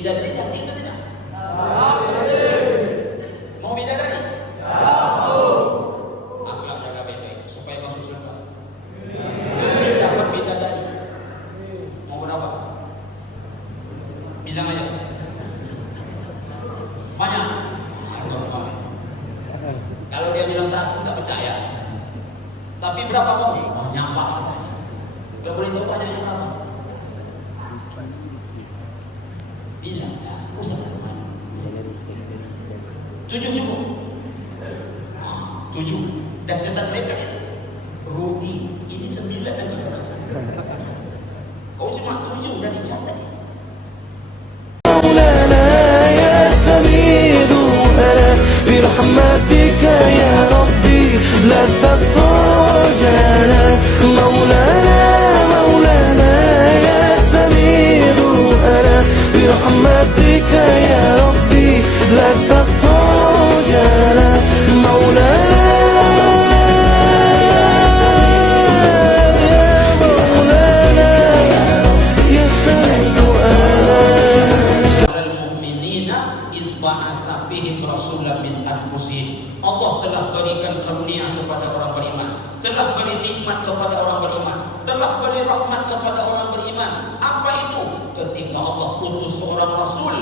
Bidadari cantik itu tidak? Mau bidadari? Akhlak jaga baik-baik supaya masuk surga. Nanti dapat bidadari. Mau berapa? Bilang aja. Banyak. Kalau dia bilang satu, tak percaya. Tapi berapa mau? Banyak pak. Gak boleh tahu banyaknya berapa. Bilang, ya, usah. 7 cukup. 7. Dan catat mereka rugi. Ini 9 lagi. Kau cuma 7 udah dicatat. برحمتك يا ربي لا تضطرنا مولانا مولانا يا سمير أنا برحمتك يا ربي لا تضطرنا مولانا Allah telah berikan karunia kepada orang beriman, telah beri nikmat kepada orang beriman, telah beri rahmat kepada orang beriman. Apa itu? Ketika Allah utus seorang rasul,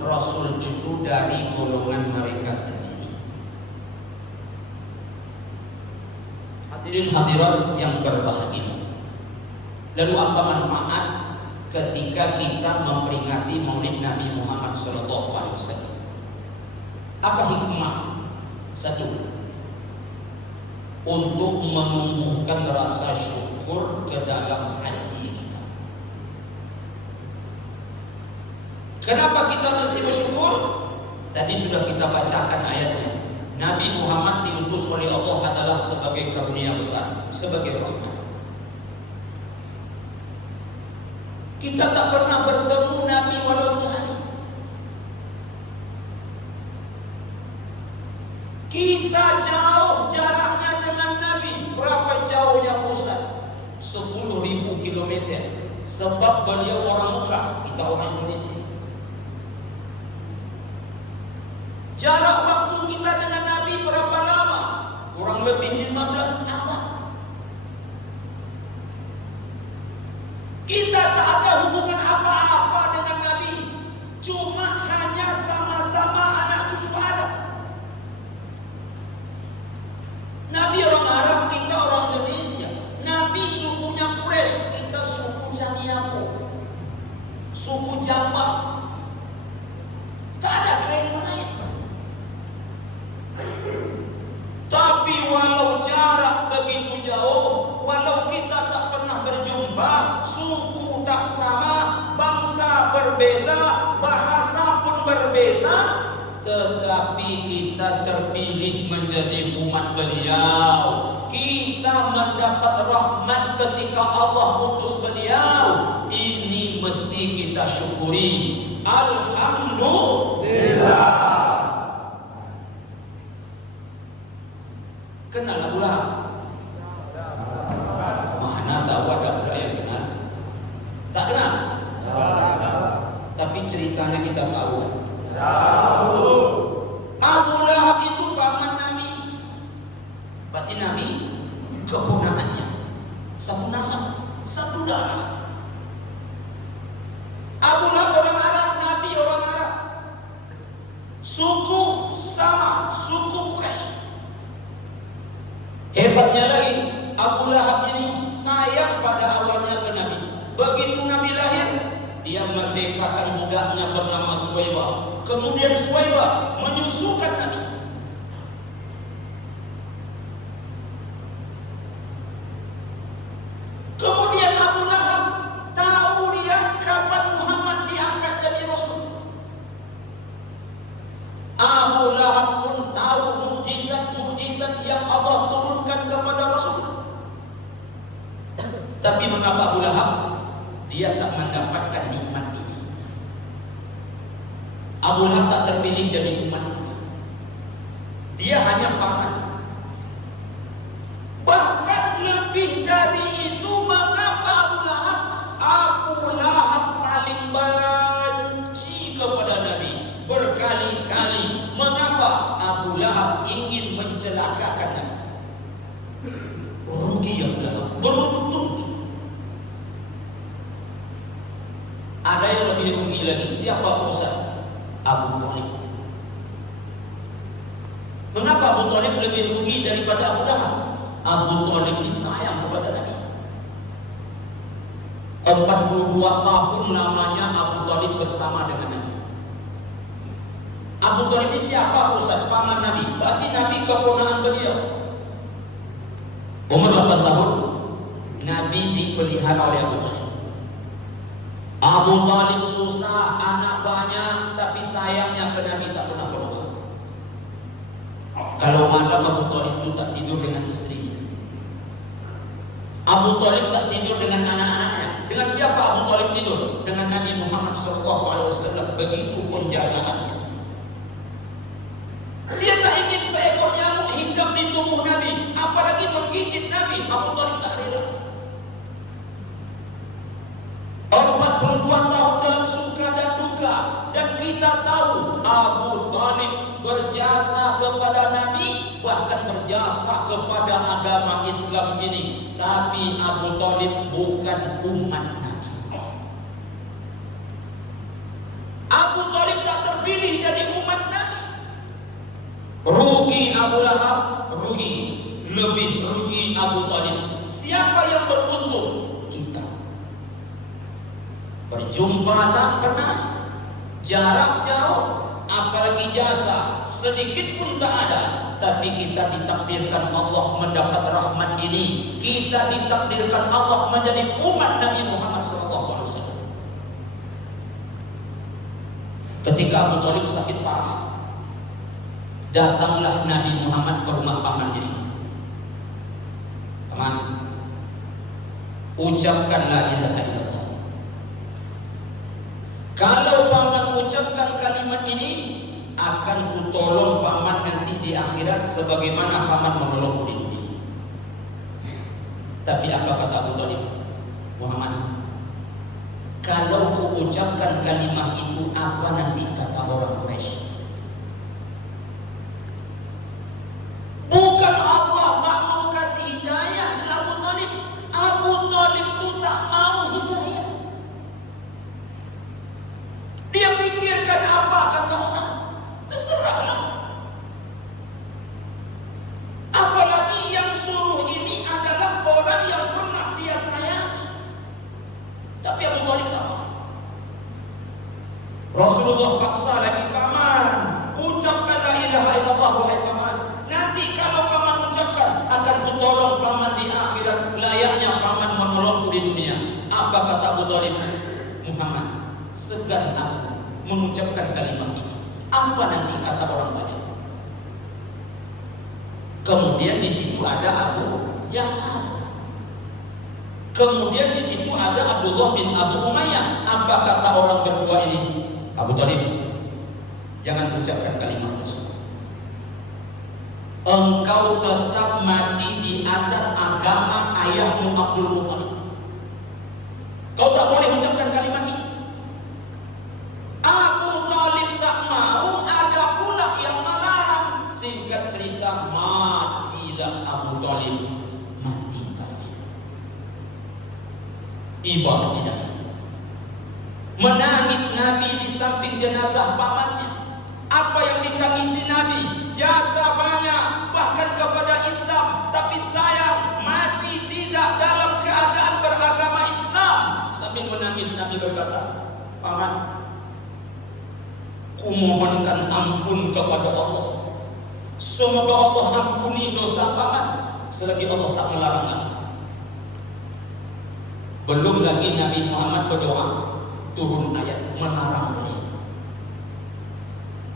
rasul itu dari golongan mereka sendiri. Hadirin hadirat yang berbahagia. Lalu apa manfaat ketika kita memperingati Maulid Nabi Muhammad SAW? Apa hikmah? 1. Untuk menumbuhkan rasa syukur ke dalam hati kita. Kenapa kita mesti bersyukur? Tadi sudah kita bacakan ayatnya. Nabi Muhammad diutus oleh Allah adalah sebagai karunia besar, sebagai rahmat. Kita tak pernah bertemu Nabi walau sehari. Kita jauh jaraknya dengan Nabi. Berapa jauhnya Ustaz? 10.000 kilometer. Sebab beliau orang Mekah, kita orang Indonesia. Jarak waktu kita dengan Nabi berapa lama? Kurang lebih 15 abad. Kita tak ada hubungan apa-apa dengan Nabi. Cuma hanya sama-sama anak cucu Adam. Nabi orang Arab, kita orang Indonesia. Nabi sukunya Quraisy, kita suku Caniapo, suku Jawa. Tak ada kain menaik. Tapi walau jarak begitu jauh, walau kita tak pernah berjumpa, suku tak sama, bangsa berbeza, bahasa pun berbeza, tetapi kita terpilih menjadi umat beliau. Kita mendapat rahmat ketika Allah utus beliau. Ini mesti kita syukuri. Alhamdulillah. Kenal Abu Lahab? Mana tahu ada budak yang kenal? Tak kenal? Tapi ceritanya kita tahu. Abu Lahab itu paman Nabi. Berarti Nabi keponakannya satu nasab, satu darah. Abu Lahab orang Arab, Nabi orang Arab. Suku sama, suku Quraisy. Hebatnya lagi, Abu Lahab ini sayang pada awalnya ke Nabi. Begitu Nabi lahir, dia merdekakan budaknya bernama Suwaibah. Kemudian Suwaibah menyusukan Nabi. Kemudian Abu Lahab tahu dia kapan Muhammad diangkat jadi Rasul. Abu Lahab pun tahu mukjizat-mukjizat yang Allah turunkan kepada Rasul. Tapi mengapa Abu Lahab dia tak mendapatkan nikmat ini? Abu Lahab tak terpilih jadi umat ini. Dia hanya paman. Bahkan lebih dari itu, mengapa Abu Lahab paling benci kepada Abu Lahab ingin mencelakakan Nabi. Rugi Abu Lahab, beruntung. Ada yang lebih rugi lagi. Siapa Ustaz? Abu Thalib. Mengapa Abu Thalib lebih rugi daripada Abu Lahab? Abu Thalib disayang kepada Nabi. 42 tahun lamanya Abu Thalib bersama dengan Nabi. Abu Thalib ini siapa Ustaz? Paman Nabi. Berarti Nabi keponakan beliau. Umur 8 tahun Nabi dipelihara oleh Abu Thalib. Abu Thalib susah, anak banyak, tapi sayangnya ke Nabi tak pernah keluar. Kalau malam Abu Thalib itu tak tidur dengan istrinya. Abu Thalib tak tidur dengan anak-anaknya. Dengan siapa Abu Thalib tidur? Dengan Nabi Muhammad SAW. Begitu penjagaannya. Dia tak ingin seekor nyamuk hinggap di tubuh Nabi, apalagi menggigit Nabi. Abu Thalib tak rela. 42 tahun dalam suka dan duka, dan kita tahu Abu Thalib berjasa kepada Nabi, bahkan berjasa kepada agama Islam ini. Tapi Abu Thalib bukan umat Nabi. Abu Thalib tak terpilih jadi umat Nabi. Rugi Abu Lahab, rugi. Lebih rugi Abu Thalib. Siapa yang beruntung? Kita. Berjumpa tak pernah, jarak jauh, apalagi jasa sedikit pun tak ada. Tapi kita ditakdirkan Allah mendapat rahmat ini. Kita ditakdirkan Allah menjadi umat Nabi Muhammad SAW. Ketika Abu Thalib sakit parah, datanglah Nabi Muhammad ke rumah pamannya ini. Paman, ucapkan la ilaha illallah. Kalau paman ucapkan kalimat ini, akan kutolong paman nanti di akhirat sebagaimana paman menolongku di dunia. Tapi apa kata Abu Thalib? Muhammad, kalau ku ucapkan kalimat itu, apa nanti kata orang Quraisy? Bukan Allah tak mau kasih hidayah ke Abu Thalib. Abu Thalib itu tak mau hidayah. Dia pikirkan apa kata orang, terserahlah. Apalagi yang suruh ini adalah orang yang pernah dia sayangi. Tapi Abu Thalib tak mau. Rasulullah paksa lagi, paman, ucapkan la ilaha illallah wahai paman. Nanti kalau paman ucapkan, akan kutolong paman di akhirat layaknya paman menolongku di dunia. Apa kata Abu Thalib? Muhammad, segan aku mengucapkan kalimat ini. Apa nanti kata orang banyak? Kemudian di situ ada Abu Jahal. Kemudian di situ ada Abdullah bin Abu Umayyah. Apa kata orang berdua ini? Abu Thalib, jangan ucapkan kalimat tersebut. Engkau tetap mati di atas agama ayahmu Abdul Muthalib. Kau tak boleh ucapkan kalimat ini. Abu Thalib tak mau, ada pula yang melarang. Singkat cerita, matilah Abu Thalib, mati kafir. Ibadah tidak. Menangis Nabi di samping jenazah pamannya. Apa yang ditangisi Nabi? Jasa banyak, bahkan kepada Islam. Tapi sayang, mati tidak dalam keadaan beragama Islam. Sambil menangis Nabi berkata, paman, kumohonkan ampun kepada Allah. Semoga Allah ampuni dosa paman selagi Allah tak melarang kami. Belum lagi Nabi Muhammad berdoa, turun ayat melarang beliau.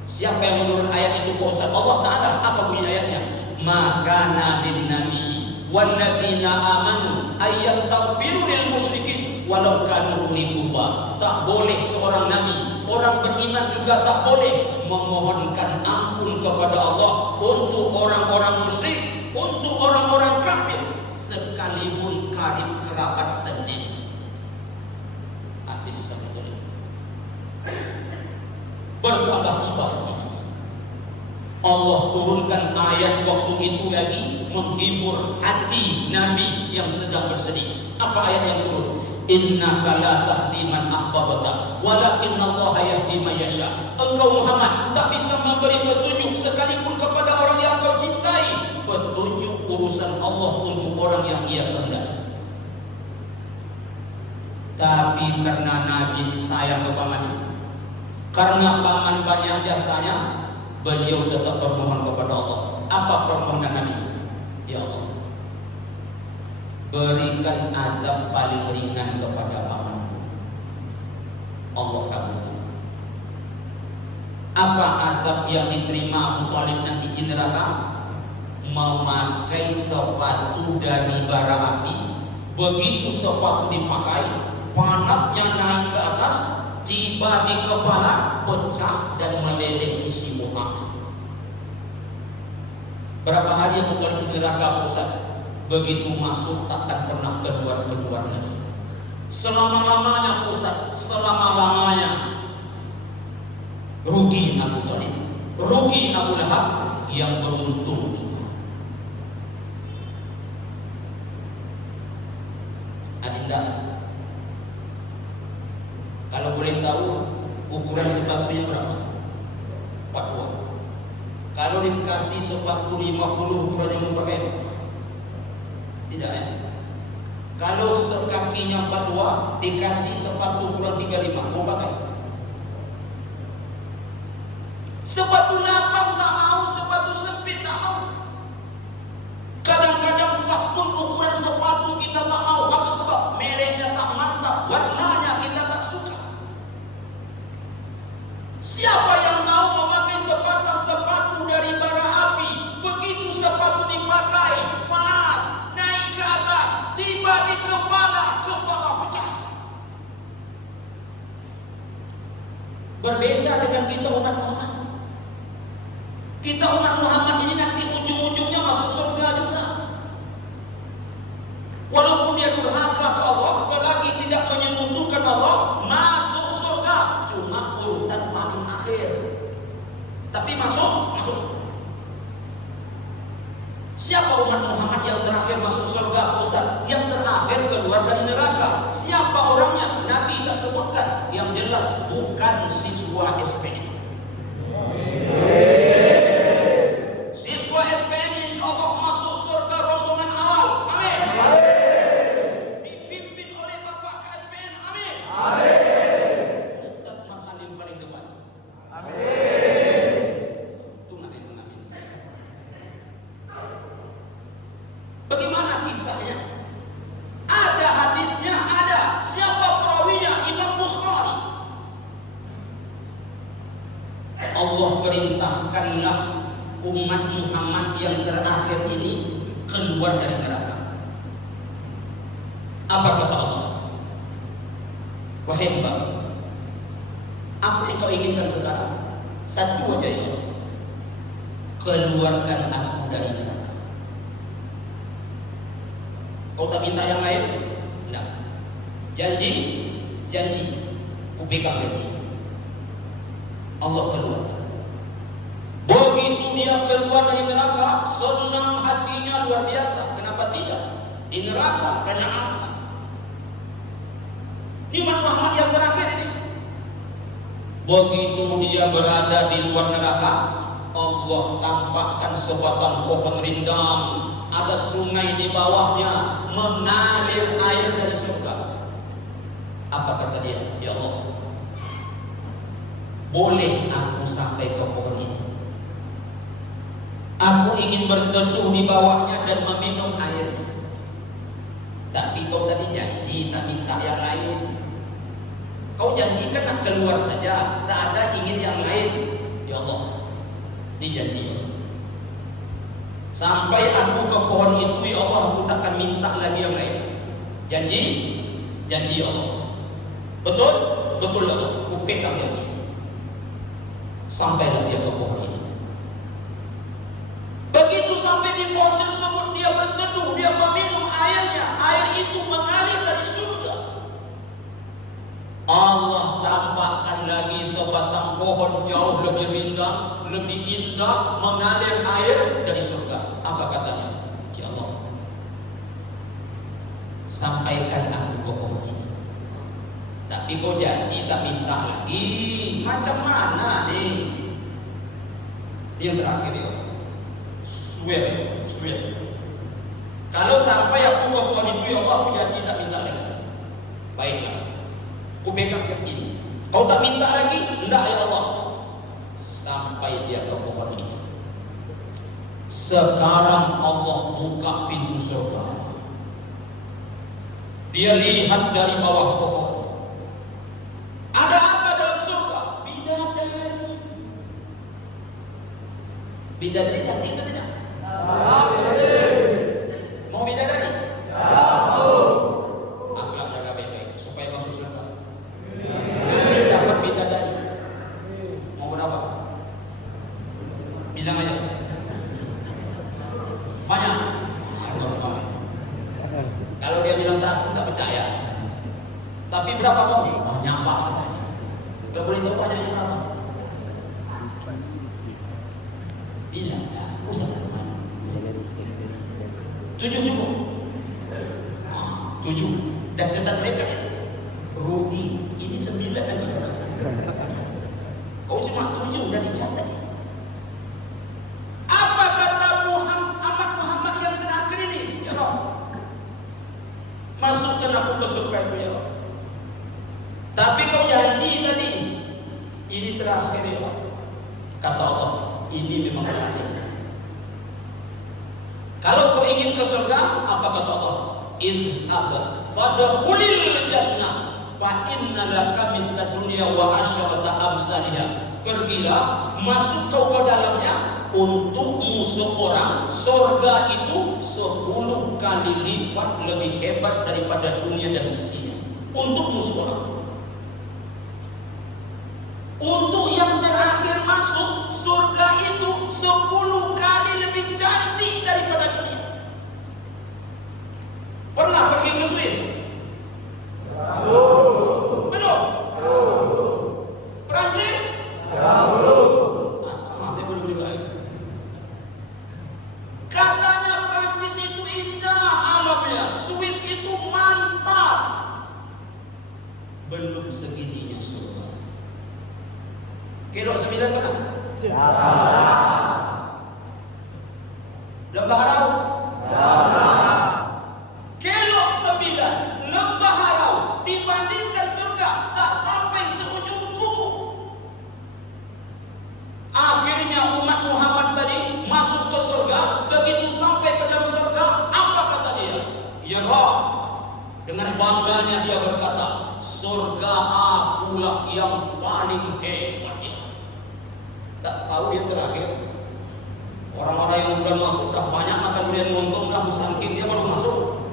Siapa yang menurun ayat itu Pak Ustaz? Allah Ta'ala. Apa bunyi ayatnya? Maka nabi nabi walladzina amanu ayyastaghfiru lil musyrikin walau kanu uli qurba. Tak boleh seorang nabi, orang beriman juga tak boleh memohonkan ampun kepada Allah untuk orang-orang musyrik, untuk orang-orang kafir, sekalipun karib kerabat sendiri. Habis sebetulnya bertambah-tambah. Allah turunkan ayat waktu itu lagi menghibur hati Nabi yang sedang bersedih. Apa ayat yang turun? Innaka la tahdi man ahbabta walakinallaha yahdi man yasha. Engkau Muhammad tak bisa memberi petunjuk sekalipun kepada orang yang kau cintai. Petunjuk urusan Allah untuk orang yang ia kehendaki. Tapi karena Nabi disayang ke pamannya, karena paman banyak jasanya, beliau tetap bermohon kepada Allah. Apa permohonan Nabi? Ya Allah, berikan azab paling ringan kepada pamanku. Allah kabulkan. Apa azab yang diterima Abu Thalib nanti di neraka? Memakai sepatu dari bara api. Begitu sepatu dipakai, panasnya naik ke atas, tiba di kepala, pecah dan meleleh isi muka. Berapa hari Abu Thalib di neraka, Ustaz? Begitu masuk takkan pernah keluar lagi. Selama-lamanya, Ustaz, selama-lamanya. Rugi Abu Thalib, rugi Abu Lahab. Yang beruntung Adinda, kalau boleh tahu ukuran sepatunya berapa? 42. Kalau dikasih sepatu 50, ukurannya mau pakai apa? Tidak ya. Kalau sekakinya 42 dikasih sepatu ukuran 35, mau pakai? Sepatu lapang tak mau, sepatu sempit tak mau. Kadang-kadang pas pun ukuran sepatu kita tak mau. Apa sebab? Mereknya tak mantap, warnanya kita tak suka. Siapa yang mau memakai sepasang sepatu dari bara api? Begitu sepatu dipakai, panas, naik ke atas, tiba di kepala pecah. Berbeza dengan kita umat Muhammad. Kita umat Muhammad ini nanti ujung-ujungnya masuk surga juga. Walaupun dia durhaka ke Allah, selagi tidak menyekutukan Allah, masuk surga. Cuma urutan paling akhir. Tapi masuk. Siapa umat Muhammad yang terakhir masuk surga, Ustaz? Yang terakhir keluar dari neraka. Siapa orangnya? Nabi tak sebutkan. Yang jelas bukan siswa SPN. Siswa SPN insya Allah masuk surga rombongan awal. Amin. Dipimpin oleh Bapak KSPN. Amin. Ustaz Makhalim paling depan. Amin. Bagaimana kisahnya? Ada hadisnya, ada. Siapa perawinya? Imam Bukhari. Allah perintahkanlah umat Muhammad yang terakhir ini keluar dari neraka. Apa kata Allah? Wahai hamba, apa yang kau inginkan sekarang? Satu aja ya, keluarkan aku dari neraka. Kau tak minta yang lain? Tidak. Janji, ku pegang janji. Allah keluarkan. Begitu dia keluar dari neraka, senang hatinya luar biasa. Kenapa tidak? Di neraka karena azab. Ini Muhammad yang terakhir ini. Begitu dia berada di luar neraka, Allah tampakkan sebatang pohon rindang, ada sungai di bawahnya, mengalir air dari surga. Apa kata dia? Ya Allah, boleh aku sampai ke pohon ini? Aku ingin berteduh di bawahnya dan meminum airnya. Tapi kau tadi janji tak minta yang lain. Kau janjikan nak keluar saja, tak ada ingin yang lain. Ya Allah, dijanji. Sampai aku ke pohon itu, ya Allah, aku tak akan minta lagi yang lain. Janji ya Allah. Betul ya Allah. Aku pegang janji. Sampailah dia ke pohon ini. Begitu sampai di pohon tersebut, dia berteduh, dia meminum airnya. Air itu mengalir dari surga. Allah tampakkan lagi sebatang pohon jauh lebih rindang, lebih indah mengalir air dari surga. Apa katanya? Ya Allah, sampaikan aku kau ini. Tapi kau janji tak minta lagi. Macam mana nih? Yang terakhir ya, swear. Kalau sampai aku itu ya Allah, aku janji tak minta lagi. Baiklah, aku pegang ini. Kau tak minta lagi? Enggak ya Allah. Sampai dia ke pohon ini. Sekarang Allah buka pintu surga. Dia lihat dari bawah pohon. Ada apa dalam surga? Bidadari. Bidadari cantik atau tidak? Mau bidadari? Akhlak jaga baik-baik supaya masuk surga. Nanti dapat bidadari. Mau berapa? Bilang aja. Banyak. Kalau dia bilang satu, tak percaya. Tapi berapa mau? Banyak pak. Gak boleh tahu banyaknya berapa. Bilang, ya, usah teman. 7 cukup. 7. Dan setan mereka rugi. Ini 9 lagi. Kau cuma 7 udah dicatat. Apa kata Muhammad yang terakhir ini? Ya Allah, masukkan aku ke surga itu ya Allah. Tapi kau janji tadi, ini terakhir ya Allah. Kata Allah, ini memang terakhir. Kalau kau ingin ke surga, apa kata Allah? Izhab fadkhulil jannah fa inna laka misla dunya wa asyrata amsalha. Pergilah, masuk kau ke dalamnya. Untukmu seorang, surga itu 10 kali lipat lebih hebat daripada dunia dan isinya. Untukmu seorang. Untuk yang terakhir masuk surga itu 10 kali lebih cantik daripada dunia. Pernah pergi ke Swiss? Belum? Perancis? Masih belum juga. Katanya Perancis itu indah alamnya, Swiss itu mantap. Belum segininya surga. Kilo 9 berapa? Lembah Harau? Kilo 9 lembah Harau dibandingkan surga tak sampai seujung kuku. Akhirnya umat Muhammad tadi masuk ke surga. Begitu sampai ke dalam surga, apa kata dia? Ya Rabb, dengan bangganya dia berkata, surga akulah yang paling hebat. Tak tahu yang terakhir. Orang-orang yang sudah masuk dah banyak akan dia nonton dah bersangkit dia baru masuk.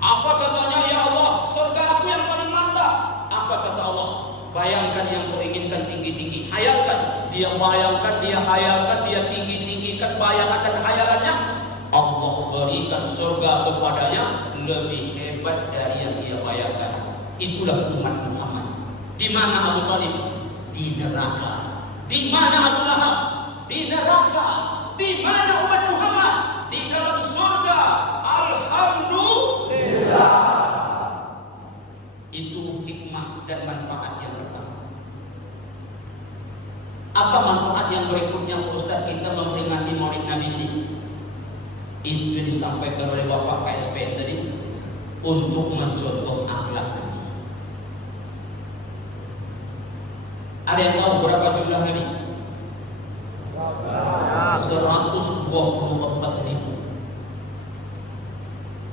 Apa katanya? Ya Allah, surga aku yang paling mantap. Apa kata Allah? Bayangkan yang kau inginkan tinggi-tinggi. Hayalkan. Dia bayangkan, dia hayalkan, dia tinggi-tinggikan bayangan dan hayalannya. Allah berikan surga kepadanya lebih hebat dari yang dia bayangkan. Itulah umat Muhammad. Di mana Abu Talib? Di neraka. Di mana Abu Lahab? Di neraka. Di mana umat Muhammad? Di dalam surga. Alhamdulillah. Itu hikmah dan manfaat yang pertama. Apa manfaat yang berikutnya Ustaz kita memperingati Maulid Nabi ini? Itu disampaikan oleh Bapak KSP tadi untuk mencontoh akhlak Nabi. Ada yang tahu berapa jumlah Nabi? 124.000.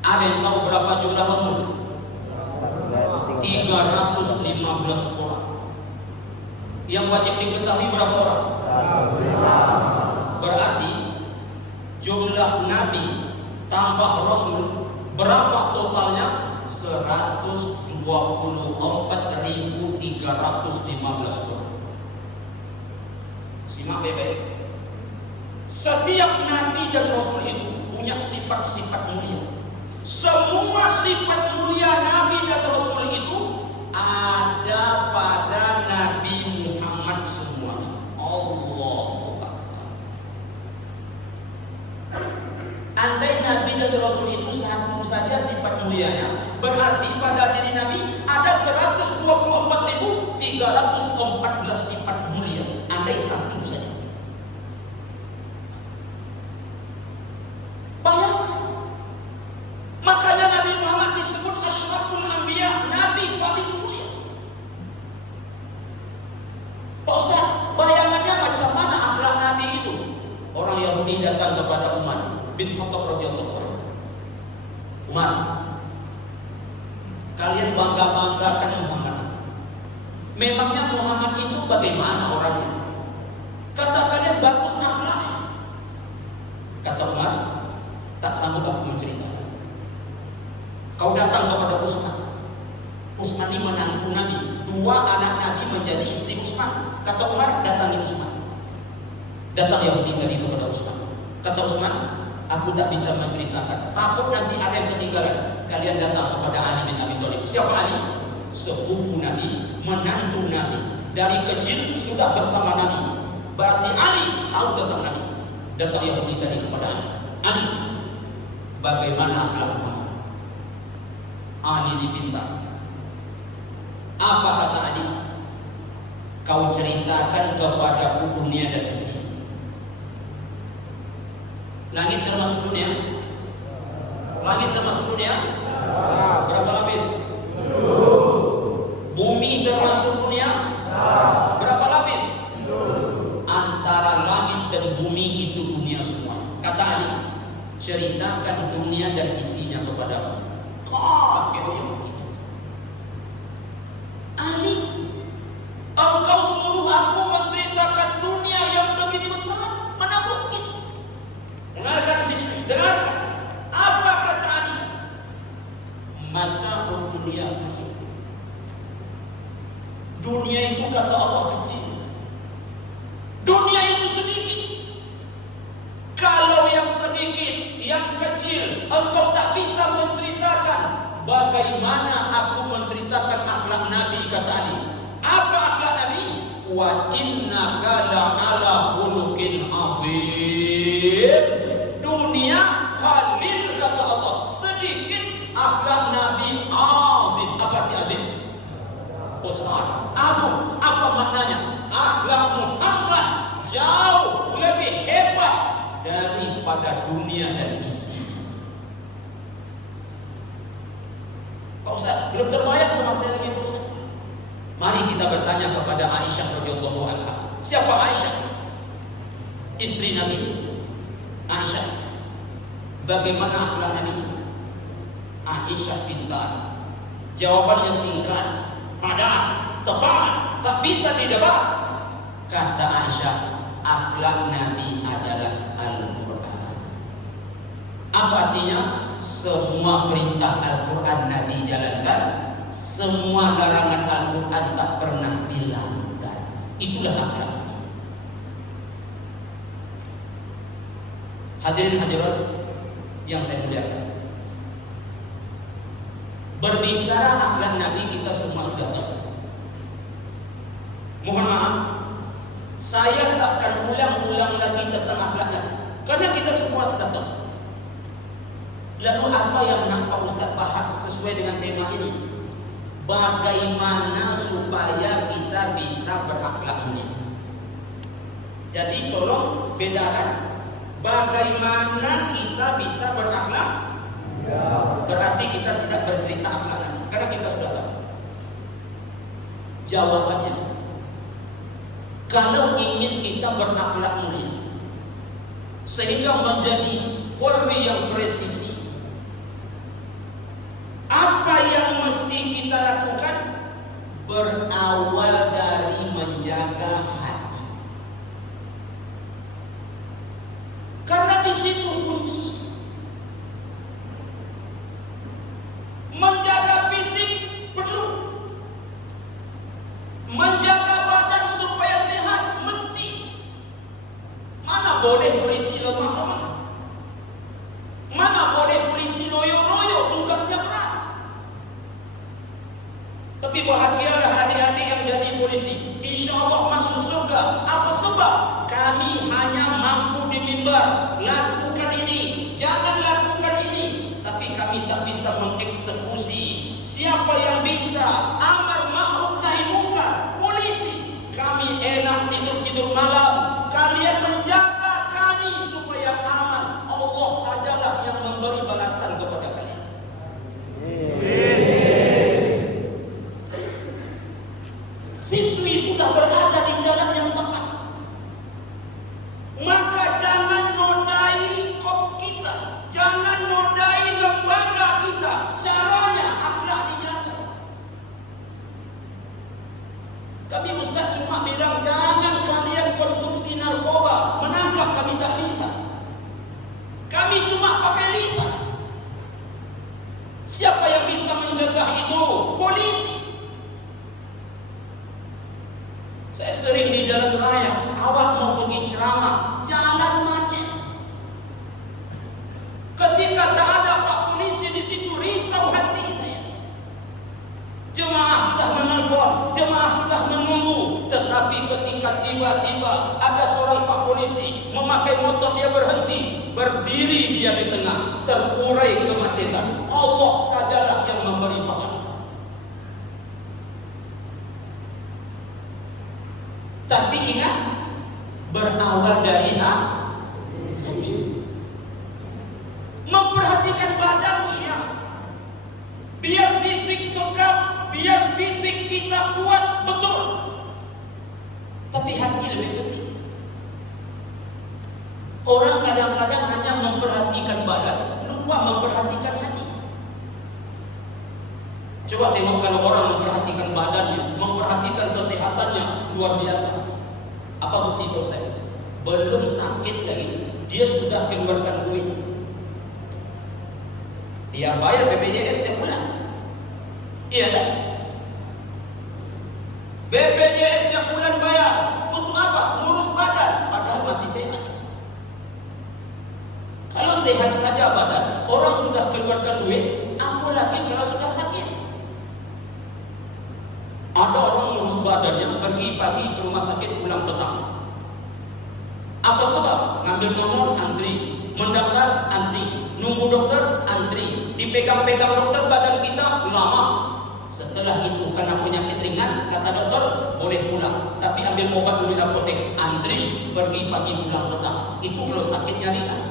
Ada yang tahu berapa jumlah Rasul? 315 orang. Yang wajib diketahui berapa orang? Berarti jumlah Nabi tambah Rasul berapa totalnya? 124.315 orang. Simak baik-baik. Setiap Nabi dan Rasul itu punya sifat-sifat mulia. Semua sifat mulia Nabi dan Rasul itu ada pada Nabi Muhammad semuanya. Allah Andai Nabi dan Rasul itu satu saja sifat mulianya, berarti pada diri Nabi ada 124.314 sifat mulia. Andai satu saja. Bayangkan. Makanya Nabi Muhammad disebut asyraful anbiya, Nabi paling mulia. Pak Ustaz, bayangannya macam mana akhlak Nabi itu? Orang Yahudi datang kepada Umar bin Khattab radhiyallahu anhu. Umar, kalian bangga-banggakan Muhammad. Memangnya Muhammad itu bagaimana orangnya? Kata kalian bagus akhlaknya. Kata Umar, tak sanggup aku menceritakan. Kau datang kepada Utsman. Utsman ini menantu Nabi. 2 anak Nabi menjadi istri Utsman. Kata Umar, datangi Utsman. Datang Yahudi tadi kepada Utsman. Kata Utsman, aku tak bisa menceritakan. Takut nanti ada yang ketinggalan. Kalian datang kepada Ali bin Abi Thalib. Siapa Ali? Sepupu Nabi, menantu Nabi. Dari kecil sudah bersama Nabi. Berarti Ali tahu tentang Nabi. Datang Yahudi tadi kepada Ali. Ali, bagaimana akhlak Muhammad? Ali diminta. Apa kata Ali? Kau ceritakan kepadaku dunia dan isinya. Langit termasuk dunia? Langit termasuk dunia? Berapa lapis? Bumi termasuk dunia? Berapa lapis? Antara langit dan bumi itu dunia semua. Kata Ali, ceritakan dunia dan isinya kepadaku. Kaget dia. Ali, engkau suruh aku menceritakan dunia yang begitu besar? Mana mungkin? Dengarkan siswi, dengarkan. Apa kata Ali? Mata dunia kecil. Dunia itu kata Allah kecil. Dunia itu sedikit. Kalau yang sedikit, yang kecil, engkau tak bisa menceritakan. Bagaimana aku menceritakan akhlak Nabi, kata Ali. Apa akhlak Nabi? Wa innaka la'ala khuluqin azim. Dunia qalil, kata Allah, sedikit. Akhlak Nabi azim. Apa arti azim? Besar, agung. Apa maknanya? Akhlak Muhammad jauh lebih hebat daripada dunia dan isinya. Pak Ustaz, belum terbayang sama saya lagi Pak Ustaz. Mari kita bertanya kepada Aisyah radhiyallahu anha. Siapa Aisyah? Istri Nabi. Aisyah, bagaimana akhlak Nabi? Aisyah pintar. Jawabannya singkat, padat, tebal, tak bisa didebak. Kata Aisyah, akhlak Nabi adalah Al-Quran. Apa artinya? Semua perintah Al-Quran Nabi jalankan, semua larangan Al-Quran tak pernah dilakukan. Itulah akhlak. Hadirin hadirat yang saya muliakan, berbicara akhlak Nabi kita semua sudah tahu. Mohon maaf, saya tak akan ulang-ulang lagi tentang akhlak Nabi, karena kita semua sudah tahu. Lalu apa yang nak Pak Ustaz bahas sesuai dengan tema ini? Bagaimana supaya kita bisa berakhlak mulia? Jadi tolong bedakan, bagaimana kita bisa berakhlak? Berarti kita tidak bercerita akhlak, karena kita sudah tahu. Jawabannya, kalau ingin kita berakhlak mulia sehingga menjadi polri yang presisi, apa yang mesti kita lakukan? Berawal dari menjaga hati. Karena di situ kunci. Menjaga fisik perlu. Menjaga badan supaya sehat mesti. Mana boleh polisi lemah? Mana boleh polisi loyo-loyo, tugasnya berat. Tapi bahagialah adik-adik yang jadi eksekusi. Siapa yang bisa amar ma'ruf nahi munkar? Polisi. Kami enak tidur malam, kalian menjaga kami supaya aman. Allah sajalah yang memberi balasan kepada kalian. Siswi sudah berada di jalan yang tepat, maka jangan nodai korps kita, jangan nodai lembaga kita. Caranya akhlak dijaga. Kami Ustaz cuma bilang jangan kalian konsumsi narkoba, menangkap kami tak bisa. Kami cuma pakai lisan. Siapa yang bisa mencegah itu? Polisi. Saya sering di jalan raya, awak mau pergi ceramah, jalan macet. Ketika tak ada Pak Polisi di situ, risau hati saya. Jemaah sudah menelpon, jemaah sudah menunggu, tetapi ketika tiba-tiba ada seorang Pak Polisi memakai motor, dia berhenti, berdiri dia di tengah, terurai kemacetan. Allah sajalah yang memberi pahala. Tapi ingat, berawal dari hati. Memperhatikan badan, iya. Biar fisik tegap, biar fisik kita kuat, betul. Tapi hati lebih penting. Orang kadang-kadang hanya memperhatikan badan, lupa memperhatikan hati. Coba tengok kalau orang memperhatikan badannya, memperhatikan kesehatannya, luar biasa. Apa bukti Ustaz? Belum sakit lagi, dia sudah keluarkan duit. Dia bayar BPJS setiap bulan. Iya kan? BPJS setiap bulan bayar. Untuk apa? Ngurus badan, padahal masih sehat. Kalau sehat saja badan, orang sudah keluarkan duit, apalagi kalau sudah sakit. Ada orang ngurus badannya, pergi pagi ke rumah sakit, pulang petang. Apa sebab? Ngambil nomor, antri. Mendaftar, antri. Nunggu dokter, antri. Dipegang-pegang dokter badan kita, lama. Setelah itu karena penyakit ringan, kata dokter, boleh pulang. Tapi ambil obat dulu di apotek, antri, pergi pagi, pulang petang. Itu kalau sakitnya ringan.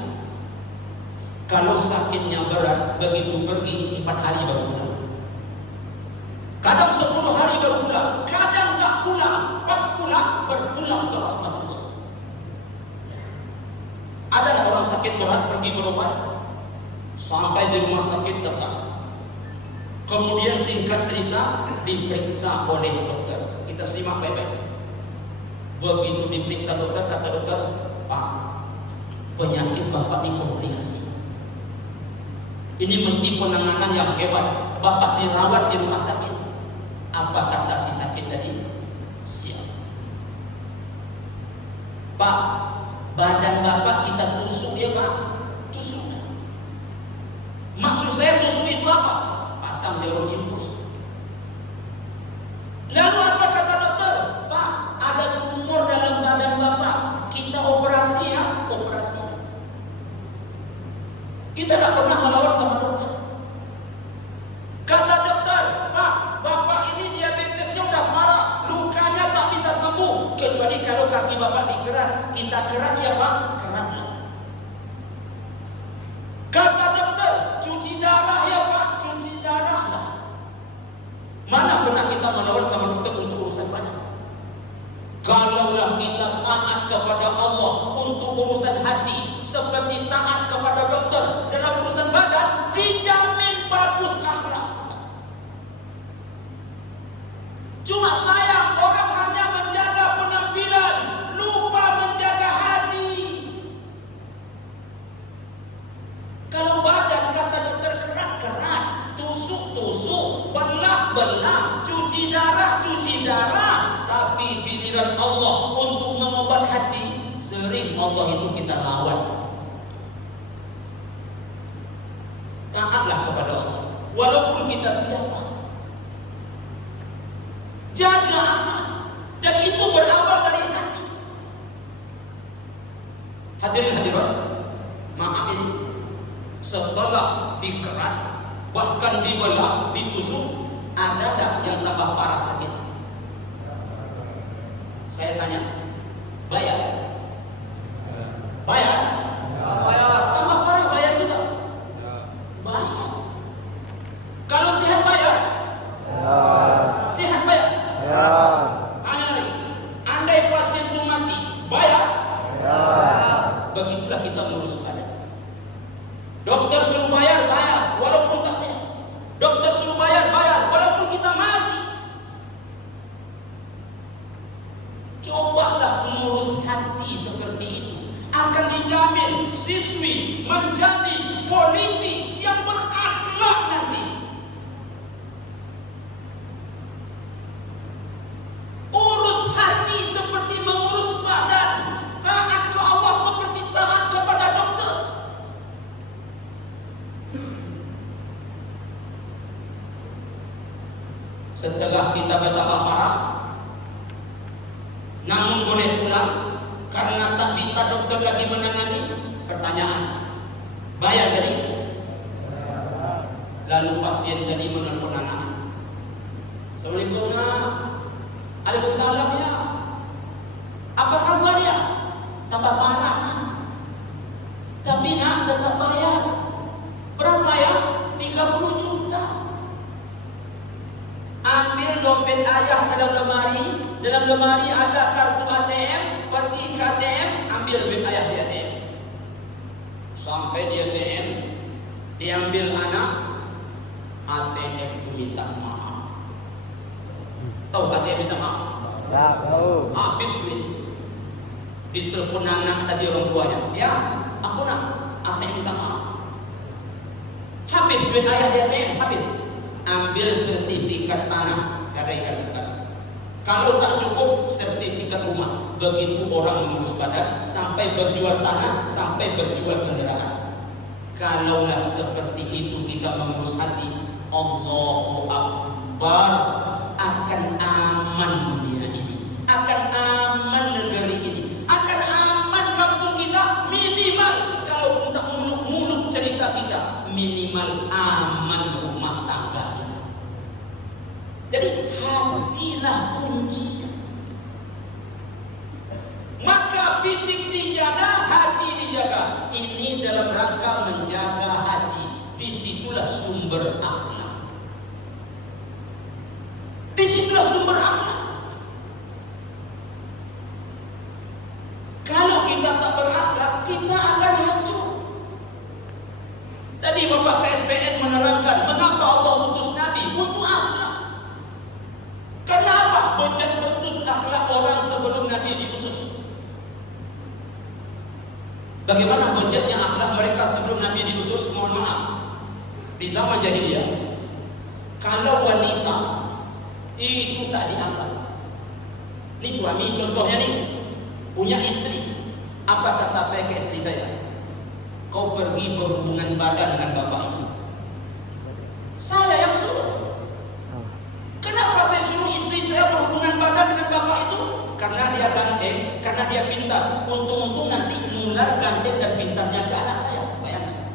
Kalau sakitnya berat, begitu pergi 4 hari baru pulang. Kadang 10 hari baru pulang, kadang tak pulang. Pas pulang, berpulang ke rahmat Allah. Ada orang sakit berat pergi berobat, sampai di rumah sakit tetap. Kemudian singkat cerita, diperiksa oleh dokter. Kita simak baik-baik. Begitu diperiksa dokter, kata dokter, Pak, penyakit Bapak ini komplikasi. Ini mesti penanganan yang hebat. Bapak dirawat di rumah sakit. Apa kata si sakit tadi? Siap. Pak, badan Bapak kita tusuk ya Pak? Tusuk. Maksud saya tusuk itu apa? Pasang jarum infus. Lalu apa kata dokter? Pak, ada tumor dalam badan Bapak. Kita operasi ya? Operasi. Kita tidak pernah melawan sama dokter. Kata dokter, Pak, Bapak ini diabetesnya udah marah, lukanya tak bisa sembuh. Kecuali kalau kaki Bapak dikerat, kita kerat ya Pak, kerat. Kata dokter, cuci darah ya Pak, cuci darah lah. Mana pernah kita melawan sama dokter untuk urusan badan? Kalaulah kita taat kepada Allah untuk urusan hati, seperti taat kepada dokter dalam urusan badan, dijamin bagus akhlak. Cuma sayang orang hanya menjaga penampilan, lupa menjaga hati. Kalau badan kata dokter kerat-kerat, tusuk-tusuk, belah-belah, cuci darah, tapi giliran Allah untuk mengobat hati, sering Allah itu kita lawan. Taatlah kepada Allah, walaupun kita siapa. Jaga aman, dan itu berawal dari hati. Hadirin hadirat, maaf ini setelah dikerat, bahkan dibelah, ditusuk, ada tak yang tambah parah sakit? Saya tanya, bayar? Bayar? Bayar. Tambah parah bayar juga? Bayar. Kalau sehat bayar? Sehat bayar? Tanya lagi, andai pasien itu mati, bayar? Begitulah kita ngurus badan. Dokter suruh bayar, bayar, walaupun tak sehat. Dokter suruh bayar, bayar, walaupun kita mati. Cobalah mengurus hati seperti itu. Akan dijamin siswi menjadi polisi yang berakhlak nanti. Urus hati seperti mengurus badan. Taat ke Allah seperti taat kepada dokter. Setelah kita betapa parah, namun boleh pulang karena tak bisa dokter lagi menangani. Pertanyaan, bayar tadi? Lalu pasien tadi menelpon anak. Assalamualaikum nak. Waalaikumsalam ya. Apa kabar ya? Tambah parah nak. Tapi nak tetap bayar. Berapa ya? 30 juta. Ambil dompet ayah dalam lemari. Dalam lemari ada kartu ATM. Pergi ke ATM, ambil duit ayah di ATM. Sampai di ATM, diambil anak, ATM itu minta maaf. Tahu ATM minta maaf? Tahu. Habis duit. Ditelepon anak tadi orang tuanya, ya ampun nak, ATM minta maaf. Habis duit ayah di ATM, habis. Ambil sertifikat tanah, gadaikan sekarang. Kalau tak cukup, sertifikat rumah. Begitu orang mengurus badan, sampai berjual tanah, sampai berjual kendaraan. Kalaulah seperti itu kita mengurus hati, Allahu Akbar, akan aman dunia ini, akan aman negeri ini, akan aman kampung kita. Minimal, kalau tak muluk-muluk cerita kita, minimal aman rumah tangga kita. Jadi hatilah kuncinya. Maka fisik dijaga, hati dijaga. Ini dalam rangka menjaga hati. Disitulah sumber akhlak. Disitulah sumber akhlak. Kalau kita tak berakhlak, kita akan hancur. Tadi Bapak KSPN menerangkan mengapa Allah utus Nabi untuk akhlak. Karena apa? Bejat betul akhlak orang sebelum Nabi diutus. Bagaimana bejatnya akhlak mereka sebelum Nabi diutus? Mohon maaf, di zaman jahiliyah, kalau wanita itu tak dianggap. Ini suami contohnya nih, punya istri. Apa kata saya ke istri saya? Kau pergi berhubungan badan dengan bapak itu. Saya yang suruh. Kenapa saya suruh istri saya berhubungan badan dengan bapak itu? Karena dia ganteng, karena dia pintar. Untung-untung nanti nular ganteng dan pintarnya ke anak saya. Bayangkan.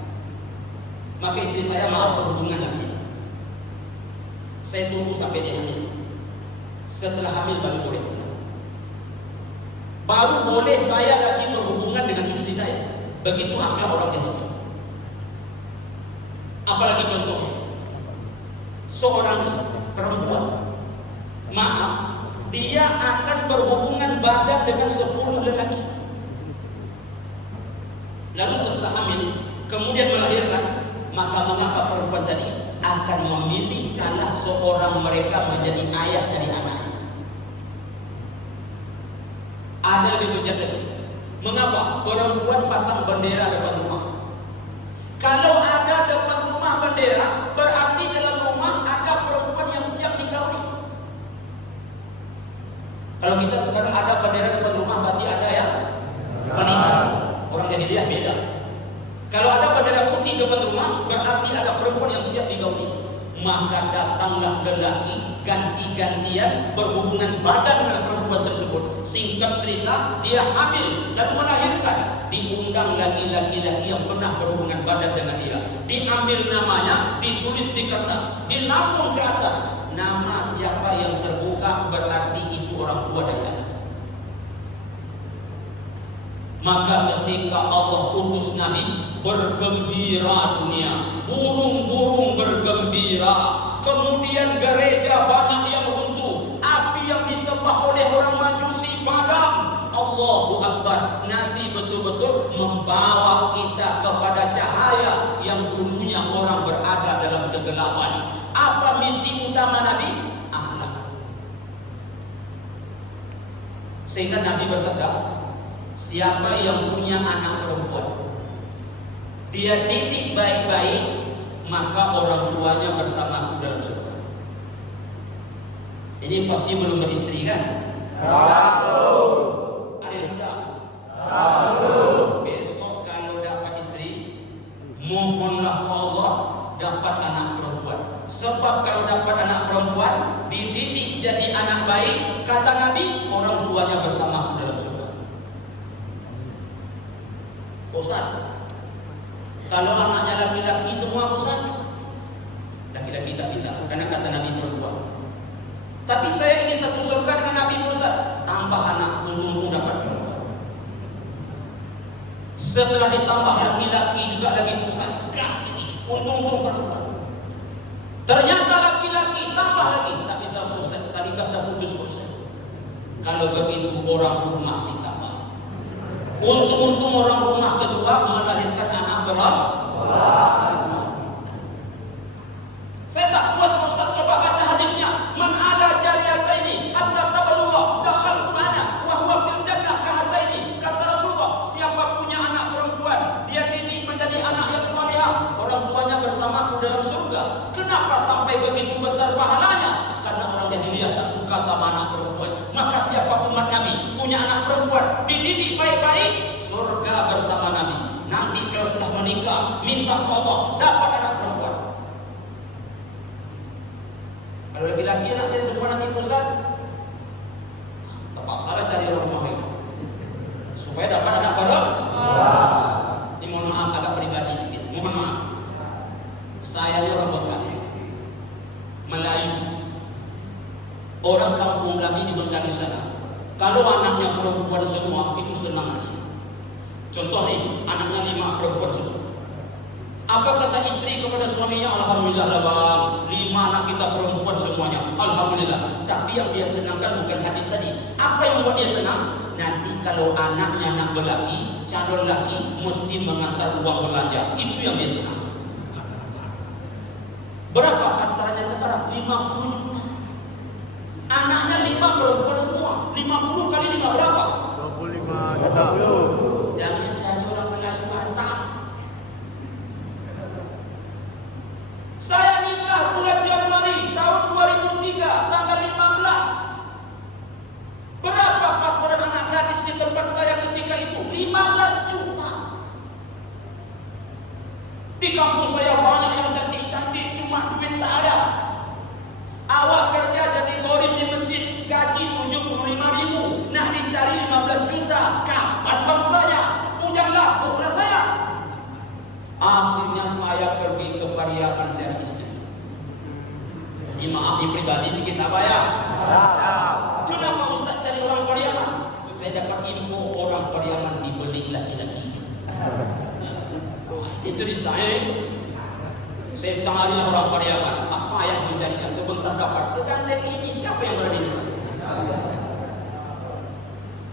Maka istri saya mau berhubungan lagi. Saya tunggu sampai dia hamil. Setelah hamil baru boleh pulang. Baru boleh saya lagi berhubungan dengan istri saya. Begitu akhlak orang Yahudi. Apalagi contohnya, seorang perempuan, maaf, dia akan berhubungan badan dengan 10 lelaki. Lalu setelah hamil, kemudian melahirkan, maka mengapa perempuan tadi akan memilih salah seorang mereka menjadi ayah dari anaknya? Ada lebih bejat lagi. Mengapa perempuan pasang bendera depan rumah? Kalau ada depan rumah bendera, berarti dalam rumah ada perempuan yang siap dikawin. Kalau kita sekarang ada bendera depan rumah, berarti ada yang meninggal. Orang jahiliyah beda. Kalau ada bendera putih depan rumah, berarti ada perempuan yang siap digauli. Maka datanglah lelaki ganti-gantian berhubungan badan dengan perempuan tersebut. Singkat cerita, dia hamil lalu melahirkan. diundang laki-laki yang pernah berhubungan badan dengan dia, diambil namanya, ditulis di kertas, dilambung ke atas. Nama siapa yang terbuka berarti itu orang tua dari anak. Maka ketika Allah utus Nabi, bergembira dunia, burung-burung bergembira. Kemudian gereja banyak yang runtuh, api yang disembah oleh orang Majusi padam. Allahu Akbar. Nabi betul-betul membawa kita kepada cahaya yang dulunya orang berada dalam kegelapan. Apa misi utama Nabi? Akhlak. Sehingga Nabi bersabda, siapa yang punya anak perempuan, dia didik baik-baik, maka orang tuanya bersamaku dalam surga. Ini pasti belum beristri kan? Ada yang sudah? Besok kalau dapat istri, mohonlah ke Allah dapat anak perempuan. Sebab kalau dapat anak perempuan, dididik jadi anak baik, kata Nabi, orang tuanya bersamaku dalam surga. Ustaz, kalau anaknya laki-laki semua Ustaz, laki-laki tak bisa, karena kata Nabi perempuan. Tapi saya ini satu surga dengan Nabi Ustaz, tambah anak, untung dapat perempuan. Setelah ditambah laki-laki juga lagi Ustaz, gas ini, untung perempuan. Ternyata laki-laki tambah lagi, tak bisa Ustaz, tadi gas dah putus Ustaz. Kalau begitu orang rumah ditambah. Untung orang rumah kedua melahirkan anak perempuan. Saya tak puas Ustaz, coba baca hadisnya. Man ada jariyataini hatta tabalugha dakhal mana wa huwa fil jannah kahataini. Kata Rasulullah, siapa punya anak perempuan, dia didik menjadi anak yang salihah, orang tuanya bersamaku dalam surga. Kenapa sampai begitu besar pahalanya? Karena orang jahiliyah tak suka sama anak perempuan. Maka siapa umat Nabi punya anak perempuan, dididik baik-baik, surga bersama Nabi. Nanti kalau sudah menikah, minta ke Allah dapat anak perempuan. Kalau laki-laki anak saya semua nanti Ustaz, terpaksa cari orang rumah itu supaya dapat anak perempuan. Ini mohon maaf agak pribadi sedikit, mohon maaf. Saya ini orang Bengkalis, Melayu, orang kampung kami di Bengkalis sana. Kalau anaknya perempuan semua itu senang hati. Contoh nih, anaknya 5 perempuan semua. Apa kata istri kepada suaminya? Alhamdulillah lah bang, 5 anak kita perempuan semuanya, alhamdulillah. Tapi yang dia senangkan bukan hadis tadi. Apa yang buat dia senang? Nanti kalau anaknya anak lelaki, calon laki mesti mengantar uang belanja. Itu yang dia senang. Berapa pasarannya sekarang? 50 juta. Anaknya 5 perempuan semua. 50 kali 5 berapa? 25 juta. Jangan cari orang Melayu asal. Saya nikah bulan Januari tahun 2003, tanggal 15. Berapa pasaran anak gadis di tempat saya ketika itu? 15 juta. Di kampung saya banyak yang cantik-cantik, cuma duit tak ada. Awak kerja jadi gharim di masjid, gaji 75.000, nah dicari 15 juta. Kapan bangsanya? Pujanglah pura saya. Akhirnya saya pergi ke Pariaman cari istri. Ini maaf, ini pribadi sikit apa ya? Kenapa Ustaz cari orang Pariaman? Saya dapat info orang Pariaman dibeli laki-laki. Ini ceritanya. Saya cari orang Pariaman. Apa yang mencarinya? Sebentar dapat. Segandeng ini siapa yang berada di mana?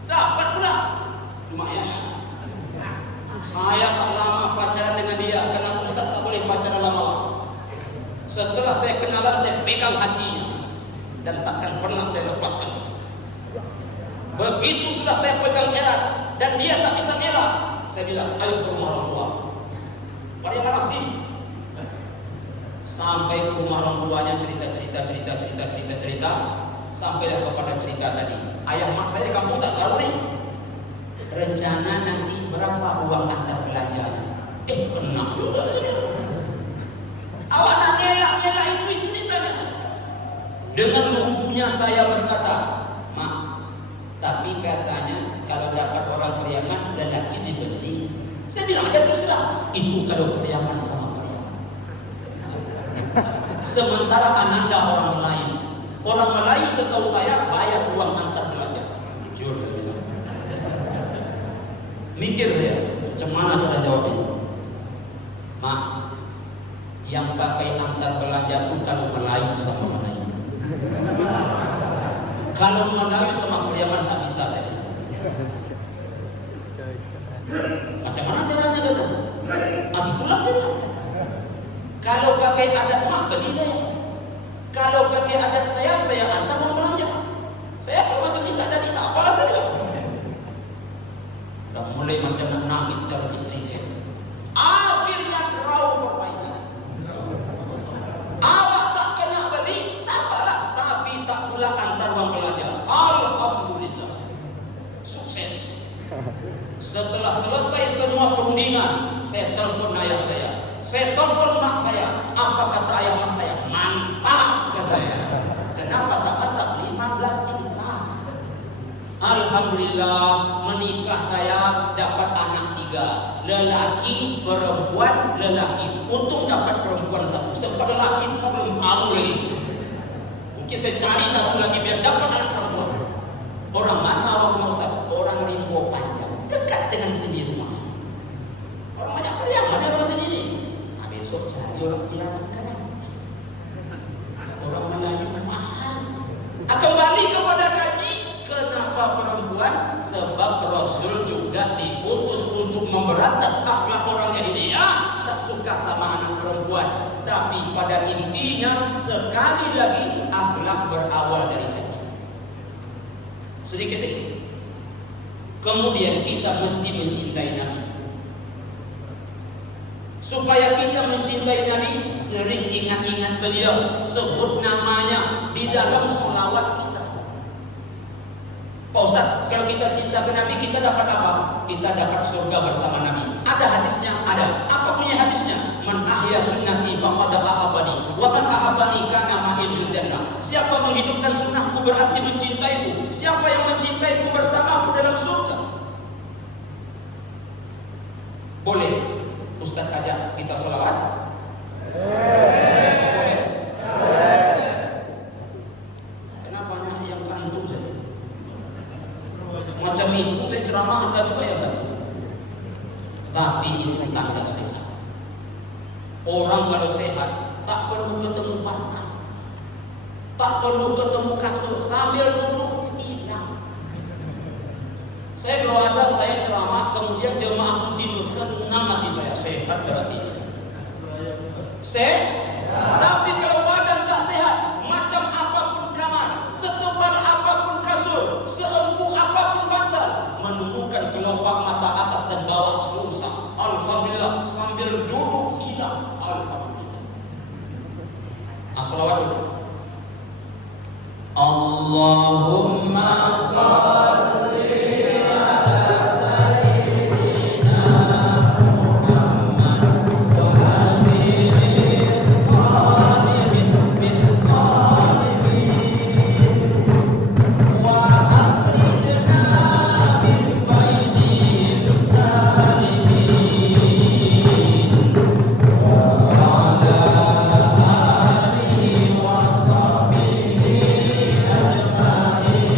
Dapat pula. Lumayan. Saya tak lama pacaran dengan dia, karena Ustaz tak boleh pacaran lama-lama. Setelah saya kenalan, saya pegang hatinya dan takkan pernah saya lepaskan. Begitu sudah saya pegang erat dan dia tak bisa ngelak, saya bilang, ayo ke rumah orang tua. Pariaman asli. Sampai ke rumah orang tuanya, cerita, sampai dah kepada cerita tadi. Ayah mak saya di kampung tak tahu nih. Rencana nanti berapa uang antar belanjanya? Enak juga ya. Awak nak ngelak itu ni tanya. Dengan lugunya saya berkata, mak, tapi katanya kalau dapat orang Pariaman lelaki dibeli. Saya bilang aja terus terang, itu kalau Pariaman sama Pariaman. Sementara Ananda orang Melayu. Orang Melayu setahu saya bayar uang antar belanja. Jujur saya bilang. Mikir saya, macam mana cara jawabnya? Mak, yang pakai antar belanja itu kalau Melayu sama Melayu. Kalau Melayu sama Pariaman tak bisa saya. Macam mana caranya kata? Itulah saya. Kalau pakai adat mak bagi saya. Kalau pakai adat saya antar uang belanja. Saya kalau macam ini tak jadi tak apalah saya. Dah mulai macam nak nangis dalam istri saya. Akhirnya raut permainan. Awak tak kena beli, tak apalah. Tapi tak pula antar uang belanja. Alhamdulillah. Sukses. Setelah selesai semua perundingan, saya telepon ayah saya. Saya telepon mak saya. Apa kata ayah mak saya? Mantap kata saya. Kenapa tak mantap? 15 juta. Alhamdulillah, menikah saya dapat anak 3. Lelaki, perempuan, lelaki. Untung dapat perempuan 1. Sebab lelaki sebelum kamu lagi. Mungkin saya cari 1 lagi biar dapat anak perempuan. Orang mana orang Ustaz? Orang Rimbo Panjang. Dekat dengan sini rumah. Orang banyak Pariaman ada orang sini. Nah, besok cari orang Pariaman gratis. Orang Melayu mahal. Kembali kepada kaji. Kenapa perempuan? Sebab Rasul juga diutus untuk memberantas akhlak orang Yahudiyah. Tak suka sama anak perempuan. Tapi pada intinya sekali lagi akhlak berawal dari hati. Sedikit ini. Kemudian kita mesti mencintai Nabi. Supaya kita mencintai Nabi, sering ingat-ingat beliau, sebut namanya di dalam sholawat kita. Pak Ustaz, kalau kita cinta ke Nabi, kita dapat apa? Kita dapat surga bersama Nabi. Ada hadisnya? Ada. Apa punya hadisnya? Man ahya sunnati faqad ahabani, wa man ahabani kana ma'i bil jannah. Siapa menghidupkan sunnahku berarti mencintaiku. Siapa yang mencintaiku bersamaku dalam surga. Boleh Ustaz ajak kita sholawat? Boleh? Kenapa nak yang bantu saja? Macam itu saya ceramah ada juga yang bantu. Tapi itu tanda sehat. Orang kalau sehat tak perlu ketemu partner, tak perlu ketemu kasur, sambil duduk hilang. Saya kalau ada saya ceramah kemudian jemaah tidur, senang hati saya. Sehat berarti. Tapi kalau badan tak sehat, macam apapun kamar, setebal apapun kasur, seempuk apapun bantal, menemukan kelopak mata atas dan bawah susah. Alhamdulillah, sambil duduk hilang. Alhamdulillah. As-salawat dulu. Allahumma salli ala sayyidina Muhammad wa asmini zalimin bil zalimin wa akhrijna min bainil salimin wa ala alihi wa sahbihi ajma'in.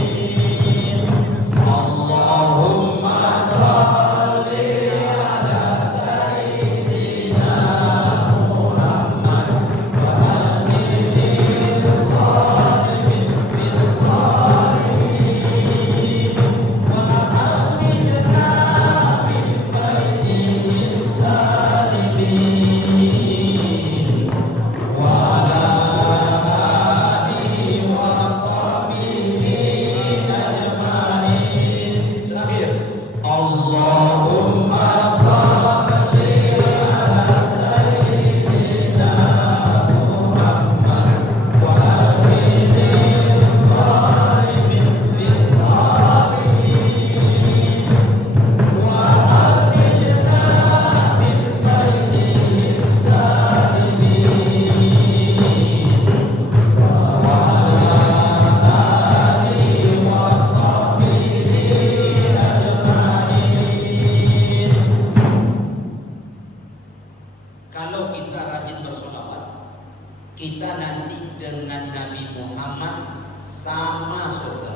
kita nanti dengan Nabi Muhammad sama surga.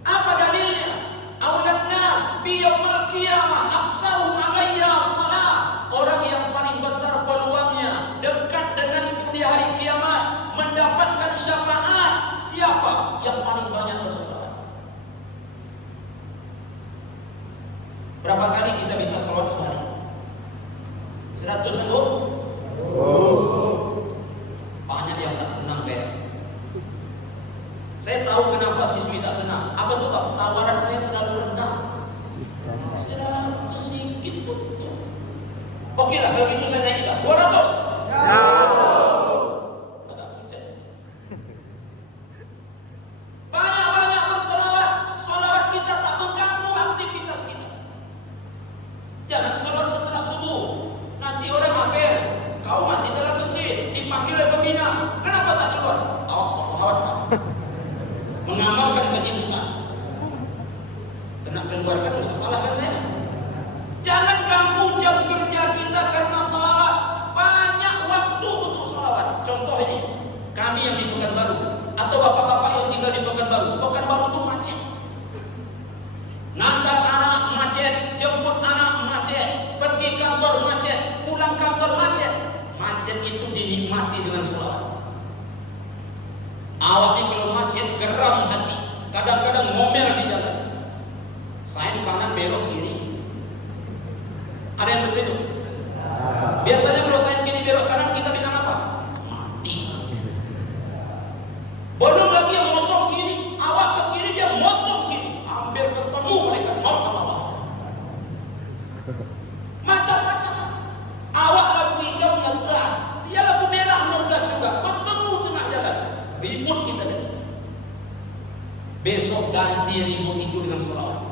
Apa dalilnya? Aulan nas fi yaumil qiyamah aksaruhum alayya salat. Orang yang paling besar peluangnya dekat denganku di hari kiamat mendapatkan syafaat siapa? Yang paling banyak bersalat. Berapa kali kita bisa salat sehari? 100 sungguh? Banyak yang tak senang kayak. Saya tahu kenapa siswi tak senang. Apa sebab? Tawaran saya terlalu rendah. 100 sedikit pun. Oke lah, kalau gitu saya naikkan 200. Banyak-banyak bersolawat. Solawat kita tak mengganggu aktivitas kita. Jangan solawat setelah subuh. Nanti orang hampir. Kau masih dalam masjid, dipanggil oleh pembina. Kenapa tak keluar? Awak solawat. Mengamalkan haji Ustaz. Kena keluarkan dosa salah kan saya? Jangan ganggu jam kerja kita karena salawat. Banyak waktu untuk salawat. Contoh ini, kami yang di Pekanbaru atau bapak-bapak yang tinggal di Pekanbaru. Pekanbaru itu macet. Ngantar anak macet, jemput anak macet, pergi kantor macet, pulang kantor macet. Macet itu dinikmati dengan salawat. Awak ini kalau macet geram hati, kadang-kadang ngomel di jalan. Saya kanan belok kiri. Ada yang betul itu? Biasanya kalau saya kiri belok kanan kita bilang apa? Mati. Belum lagi yang motong kiri, awak ke kiri dia motong kiri, hampir ketemu mereka mau sama apa? Macam-macam. Awak lampu hijau ngegas, dia lampu merah ngegas juga, bertemu tengah jalan, ribut kita jadi. Besok ganti ribut itu dengan selawat.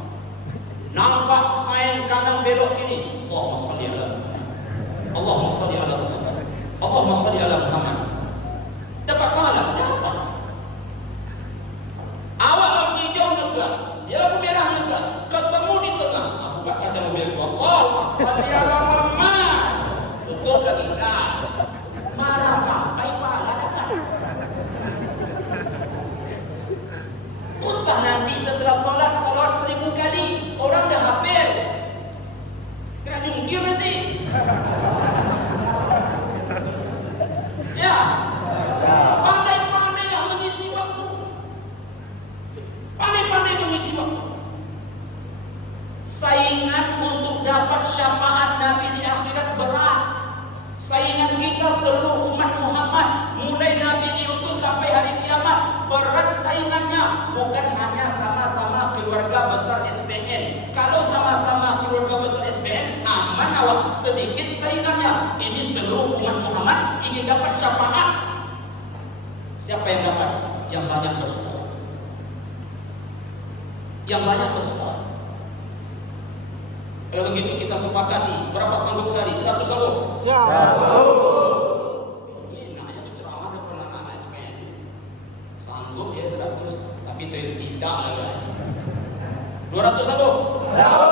Nampak saya kanan belok kiri, Allahumma shalli ala Muhammad, Allahumma shalli ala Muhammad, Allahumma shalli ala Muhammad. Dapat pahala? Dapat. Awak lampu hijau ngegas, dia lampu merah ngegas, ketemu di tengah, buka kaca mobil, Allahumma shalli ala Muhammad, tutup lagi gas, marah sampai pahala datang. Usah nanti setelah sholat 1000 kali, orang dah hafal. Kena jungkir nanti. Ya, pandai-pandailah mengisi waktu. Pandai-pandai mengisi waktu. Saingan untuk dapat syafaat Nabi di akhirat berat. Saingan kita seluruh umat Muhammad, mulai Nabi diutus sampai hari kiamat, berat saingannya. Bukan hanya sama-sama keluarga besar SPN. Kalau sama-sama keluarga besar SPN, aman awak, sedikit saingannya. Ini seluruh umat Muhammad ingin dapat syafaat. Siapa yang dapat? Yang banyak bersedekah. Yang banyak bersedekah. Kalau begitu kita sepakati, berapa sanggup sehari? 100 sanggup? Ini naknya berceramah depan anak-anak SPN. Sanggup ya 100, tapi tidak lagi. 200 sanggup? 300?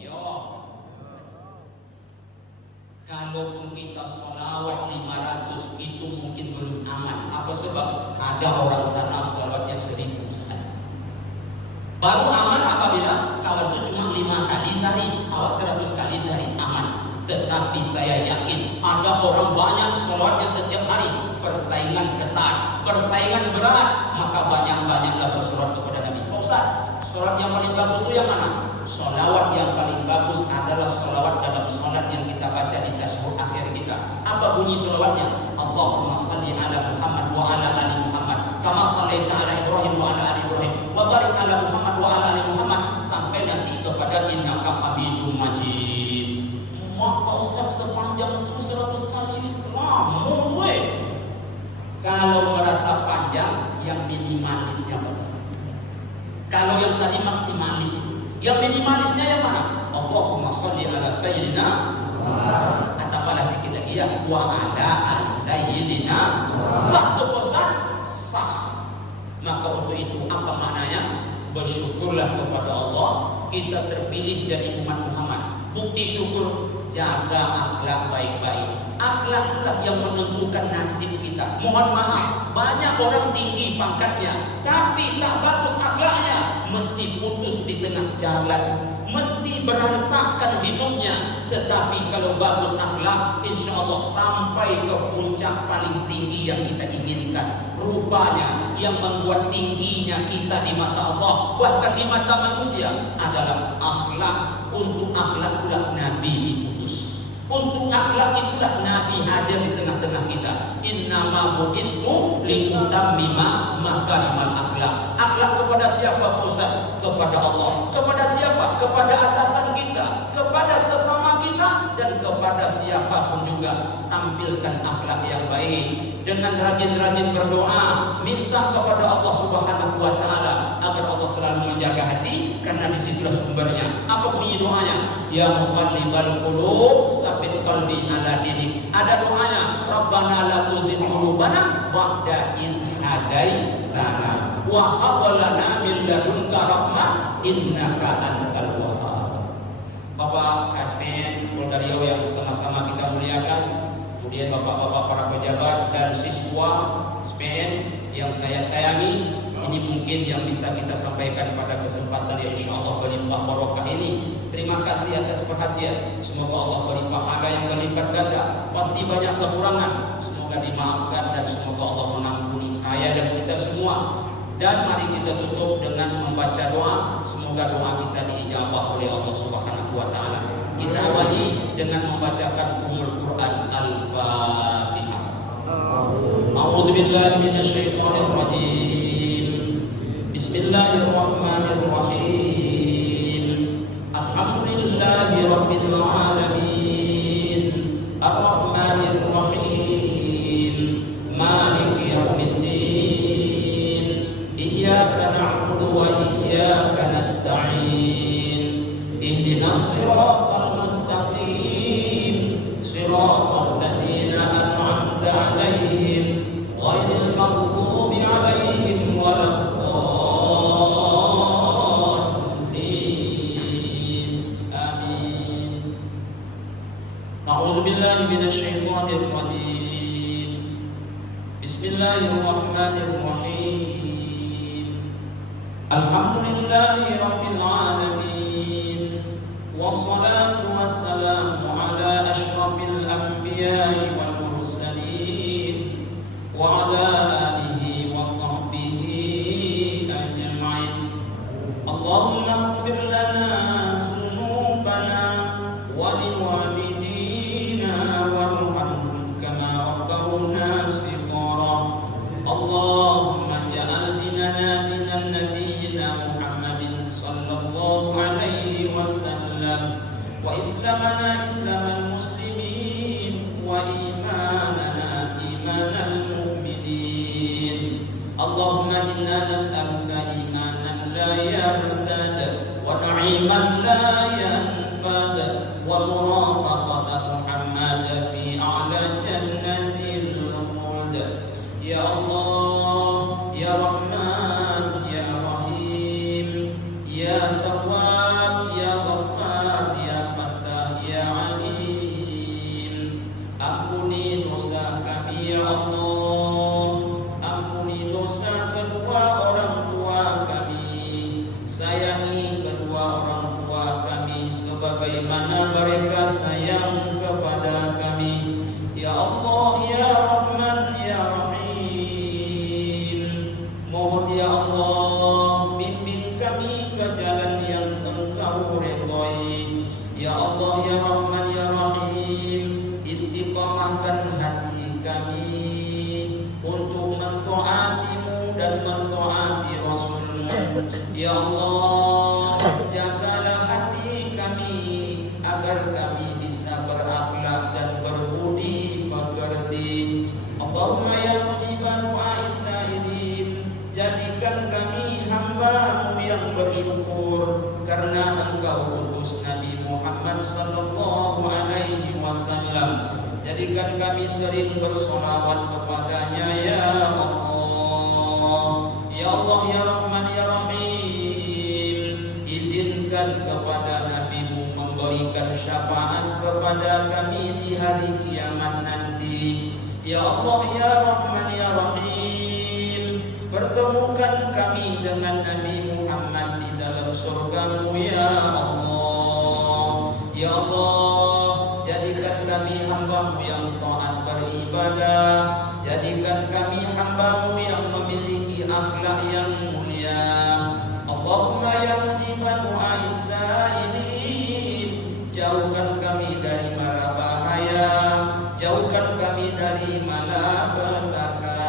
Iya. Kalaupun kita sholawat 500 itu mungkin belum aman. Apa sebab? Ada orang sana sholatnya 1000 sehari. Baru aman apabila kalau itu cuma 5 kali sehari, awak 100 kali sehari aman. Tetapi saya yakin ada orang banyak sholatnya setiap hari. Persaingan ketat, persaingan berat, maka banyak-banyaklah bersolat kepada Nabi. Pak Ustaz, sholat yang paling bagus itu yang mana? Sholawat yang paling bagus adalah sholawat dalam sholat yang kita baca di tasyahud akhir kita. Apa bunyi sholawatnya? Allahumma salli ala Muhammad wa ala ali Muhammad kama sallaita ala Ibrahim wa ala ali Ibrahim wa barik ala Muhammad wa ala ali Muhammad sampai nanti kepada innaka Hamidum Majid. Maka Ustaz sepanjang itu 100 kali lama gue. Kalau merasa panjang, yang minimalisnya apa? Kalau yang tadi maksimalis itu, yang minimalisnya yang mana? Allahumma sholli ala sayyidina atau pada sikit lagi ya wa ala ali sayyidina sah tu sah. Maka untuk itu apa maknanya? Bersyukurlah kepada Allah kita terpilih jadi umat Muhammad. Bukti syukur, jaga akhlak baik-baik. Akhlak itulah yang menentukan nasib kita. Mohon maaf, banyak orang tinggi pangkatnya tapi tak bagus akhlaknya, mesti putus di tengah jalan, mesti berantakan hidupnya. Tetapi kalau bagus akhlak, insya Allah sampai ke puncak paling tinggi yang kita inginkan. Rupanya yang membuat tingginya kita di mata Allah, bahkan di mata manusia, adalah akhlak. Untuk akhlak itulah Nabi diutus. Untuk akhlak itulah Nabi hadir di tengah-tengah kita. Innama bu'istu liutammima makarimal akhlak. Akhlak kepada siapa Pak Ustaz? Kepada Allah. Kepada siapa? Kepada atasan kita, kepada sesama kita, dan kepada siapapun juga. Tampilkan akhlak yang baik dengan rajin-rajin berdoa, minta kepada Allah Subhanahu wa taala agar Allah selalu menjaga hati, karena disitulah sumbernya. Apa bunyi doanya? Ya muqallibal qulub tsabbit qalbi ala dinik. Ada doanya, Rabbana la tuzigh qulubana ba'da idh hadaitana wa hab lana min ladunka rahmah innaka antal wahhab. Bapak Kasmin, Polda Riau yang sama-sama kita muliakan, kemudian bapak-bapak para pejabat dan siswa SPN yang saya sayangi, ini mungkin yang bisa kita sampaikan pada kesempatan yang insya Allah berlimpah barokah ini. Terima kasih atas perhatian. Semoga Allah beri pahala yang berlipat ganda. Pasti banyak kekurangan, semoga dimaafkan dan semoga Allah mengampuni saya dan kita semua. Dan mari kita tutup dengan membaca doa. Semoga doa kita diijabah oleh Allah Subhanahu wa taala. Kita awali dengan membacakan Ummul Quran Al-Fatihah. A'udzu billahi minasyaitonir rajim. Bismillahirrahmanirrahim. Alhamdulillahi rabbil alamin. Ar-Rahmanir Rahim. Maliki yaumiddin. Iyyaka na'budu wa iyyaka nasta'in. Ihdinas siratal mustaqim. Siratal ladzina an'amta 'alaihim ghairil maghdubi 'alaihim waladdallin. Amin. A'udzu billahi minasyaitonir rajim. Bismillahirrahmanirrahim. Alhamdulillahi rabbil alamin. Wassalatu wassalamu ala asyrafil anbiya'i wal mursalin wa ala alihi wa sahbihi ajma'in. Allahumma ighfir lana dhunubana wa liwalidina warhamhum kama rabbawna shighara. Allahumma ja'al dinana dinan nabiyyina Muhammadin sallallahu alaihi wasallam wa islamana islamal muslimin wa imanana imanal mu'minin. Allahumma inna nas'aluka imanan la yartad wa na'iman la yanfad wa murafaqata Muhammad fi a'la jannatil khuld. Ya Allah, Ya Rahman, Ya Rahim, Ya Tawwab, Ya Ghaffar, Ya Fattah, Ya Alim. Ampuni dosa kami ya Allah. Ampuni dosa kedua orang tua kami. Sayangi kedua orang tua kami sebagaimana mereka sayang kepada kami. Ya Allah, Ya Rahman, Ya Rahim. Mohon ya Allah, bimbing kami ke jalan yang Engkau ridhai. Ya Allah, Ya Rahman, Ya Rahim, istiqamahkan hati kami untuk mentaati-Mu dan mentaati Rasul-Mu. Ya Allah, jagalah hati kami agar kami bisa berakhlak dan berbudi pekerti. Allahumma ya mujiban du'a'is sa'ilin, jadikan kami hamba-Mu yang bersyukur karena Engkau utus Nabi Muhammad sallallahu alaihi wasallam. Jadikan kami sering bersolawat kepadanya ya Allah. Ya Allah, Ya Rahman, Ya Rahim, izinkan jadikan kepada Nabi-Mu memberikan syafaat kepada kami di hari kiamat nanti. Ya Allah, ya Rahman, ya Rahim, pertemukan kami dengan Nabi Muhammad di dalam surga-Mu ya Allah. Ya Allah, jadikan kami hamba-Mu yang taat beribadah, jadikan kami hamba-Mu yang memiliki akhlak yang mulia. Allahumma ya mujiban du'ais sa'ilin, jauhkan kami dari mara bahaya, jauhkan kami dari malapetaka.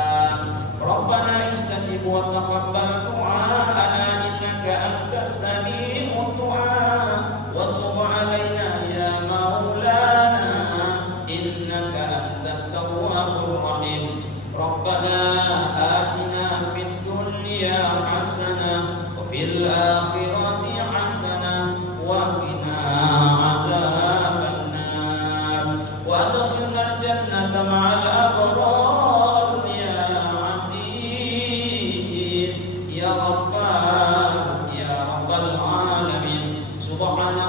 Rabbana istajib wa taqabbal du'aana innaka antas sami'ud du'a wa tub 'alaina ya maulana innaka antat tawwabur rahim. Rabbana atina fid dunya hasanah wa fil akhirati hasanah wa qina adzaban nar wa adkhilna jannata ma'al abrar ya aziz ya ghaffar ya rabbal alamin. Subhana